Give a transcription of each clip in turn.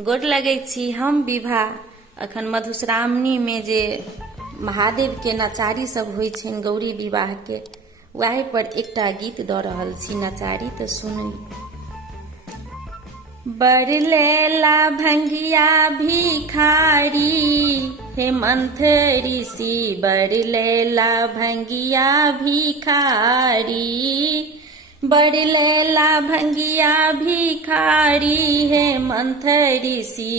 गोर लगै छी। हम विभा अखन मधुश्रावणी में जे महादेव के नचारी सब होइ छनि गौरी विवाह के, वही पर एकटा गीत दऽ रहल छी नचारी, तो सुनी। बर लैला भंगिया भिखारी हे मंथ ऋषि, बर लैला भंगिया भिखारी, बर लैला भंगिया भिखारी हे मंथ ऋषि,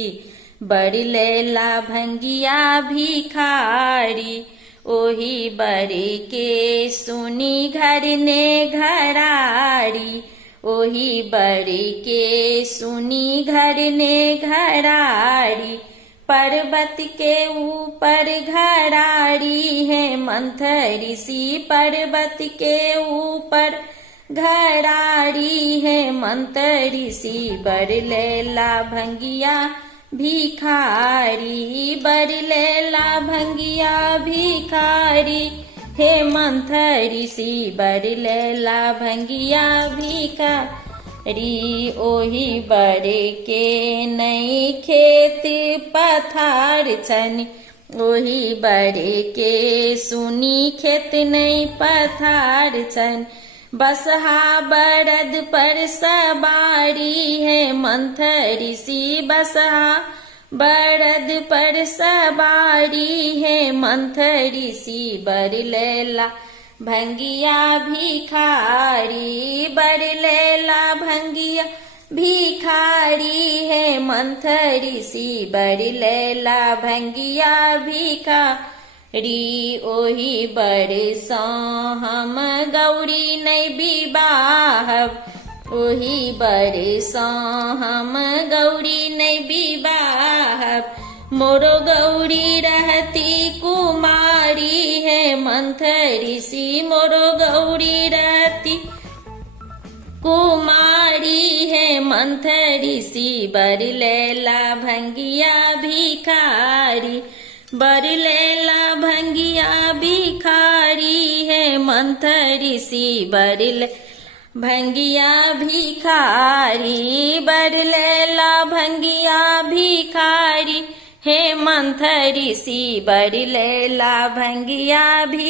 बर लैला भंगिया भिखारी। ओही बड़े के सुनी घर ने घरारी, ओही बड़े के सुनी घर ने घरारी। पर्वत के ऊपर घरारी है मंथ ऋषि, पर्वत के ऊपर घरारी है मंथ ऋषि, बर लैला भंगिया भिखारी, बर लैला भंगिया भिखारी हे मंथ ऋषि, बर लैला भंगिया भिखारी। ओही बड़े के नई खेत पथार छनि, ओही बड़े के सुनी खेत नई पथार छनि। बसहा बरद पर सवारी है मंथ ऋषि, बसहा बरद पर सवारी है मंथ ऋषि, बर लैला भंगिया भिखारी, बर लैला भंगिया भिखारी है मंथ ऋषि, बर लैला भंगिया भिखारी। ओही बड़े सो हम गौरी नहीं विवाहब, ओही बड़े सो हम गौरी नहीं विवाहब। मोरो गौरी रहती कुमारी है मंथ ऋषि, मोरो गौरी रहती कुमारी है मंथ ऋषि, बर लैला भंगिया भिखारी, बर लैला भंगिया भिखारी है मंथ ऋषि, बर भंगिया भिखारी, बर लैला भंगिया भिखारी हे मंथ ऋषि, बर लैला भंगिया भी।